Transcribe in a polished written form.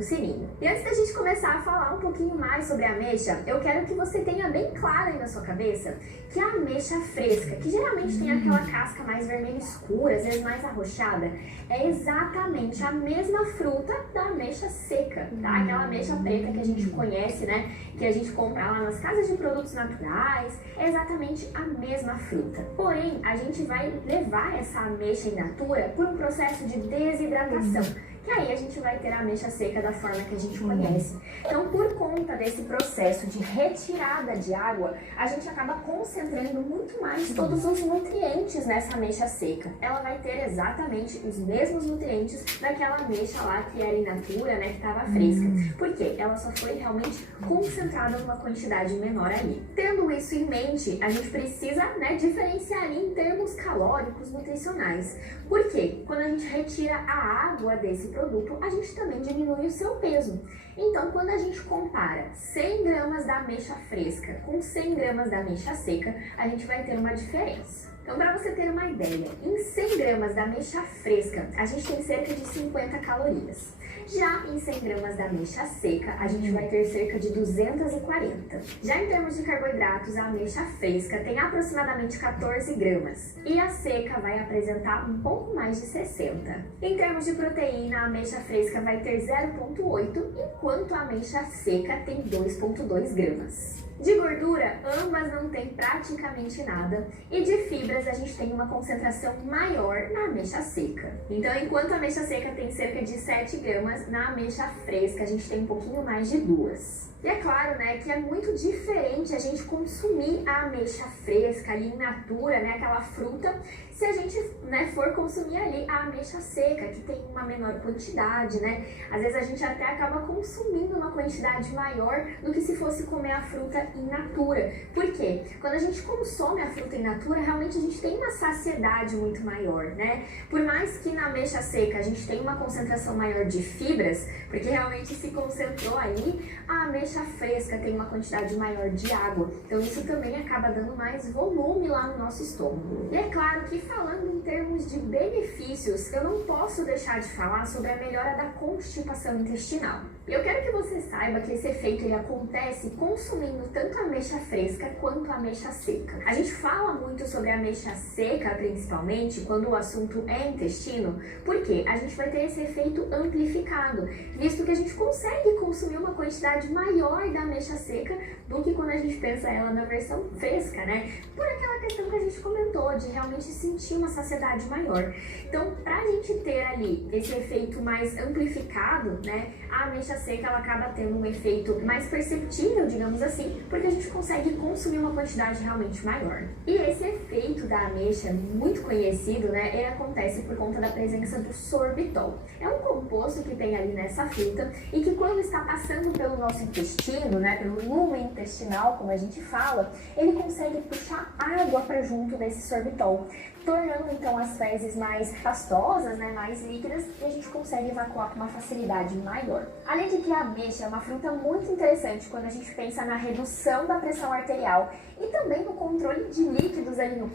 no sininho. E antes da gente começar a falar um pouquinho mais sobre a ameixa, eu quero que você tenha bem claro aí na sua cabeça que a ameixa fresca, que geralmente tem aquela casca mais vermelha escura, às vezes mais arroxada, é exatamente a mesma fruta da ameixa seca, tá? Aquela ameixa preta que a gente conhece, né? Que a gente compra lá nas casas de produtos naturais, é exatamente a mesma fruta. Porém, a gente vai levar essa ameixa in natura por um processo de desidratação, que aí a gente vai ter a ameixa seca da forma que a gente conhece. Então, por conta desse processo de retirada de água, a gente acaba concentrando muito mais todos os nutrientes nessa ameixa seca. Ela vai ter exatamente os mesmos nutrientes daquela ameixa lá que era in natura, né, que estava fresca. Por quê? Ela só foi realmente concentrada numa quantidade menor ali. Tendo isso em mente, a gente precisa, né, diferenciar ali em termos calóricos, nutricionais. Por quê? Quando a gente retira a água desse produto, a gente também diminui o seu peso. Então, quando a gente compara 100 gramas da ameixa fresca com 100 gramas da ameixa seca, a gente vai ter uma diferença. Então, para você ter uma ideia, em 100 gramas da ameixa fresca, a gente tem cerca de 50 calorias. Já em 100 gramas da ameixa seca, a gente vai ter cerca de 240. Já em termos de carboidratos, a ameixa fresca tem aproximadamente 14 gramas e a seca vai apresentar um pouco mais de 60. Em termos de proteína, a ameixa fresca vai ter 0,8, enquanto a ameixa seca tem 2,2 gramas. De gordura, ambas não têm praticamente nada, e de fibras a gente tem uma concentração maior na ameixa seca. Então, enquanto a ameixa seca tem cerca de 7 gramas, na ameixa fresca a gente tem um pouquinho mais de 2. E é claro, né, que é muito diferente a gente consumir a ameixa fresca ali in natura, né, aquela fruta, se a gente, né, for consumir ali a ameixa seca, que tem uma menor quantidade, né? Às vezes a gente até acaba consumindo uma quantidade maior do que se fosse comer a fruta in natura. Por quê? Quando a gente consome a fruta in natura, realmente a gente tem uma saciedade muito maior, né? Por mais que na ameixa seca a gente tenha uma concentração maior de fibras, porque realmente se concentrou ali, a ameixa fresca tem uma quantidade maior de água. Então isso também acaba dando mais volume lá no nosso estômago. E é claro que falando em termos de benefícios, eu não posso deixar de falar sobre a melhora da constipação intestinal. Eu quero que você saiba que esse efeito ele acontece consumindo tanto a ameixa fresca quanto a ameixa seca. A gente fala muito sobre a ameixa seca, principalmente, quando o assunto é intestino, porque a gente vai ter esse efeito amplificado, visto que a gente consegue consumir uma quantidade maior da ameixa seca do que quando a gente pensa ela na versão fresca, né? Por aquela questão que a gente comentou, de realmente sentir uma saciedade maior. Então, pra gente ter ali esse efeito mais amplificado, né, a ameixa seca ela acaba tendo um efeito mais perceptível, digamos assim, porque a gente consegue consumir uma quantidade realmente maior. E esse efeito da ameixa, muito conhecido, né, ele acontece por conta da presença do sorbitol. É um composto que tem ali nessa fruta e que quando está passando pelo nosso intestino, né, pelo lumen intestinal, como a gente fala, ele consegue puxar água para junto desse sorbitol, tornando então as fezes mais pastosas, né, mais líquidas, e a gente consegue evacuar com uma facilidade maior. Além de que a ameixa é uma fruta muito interessante quando a gente pensa na redução da pressão arterial e também no controle de líquidos ali no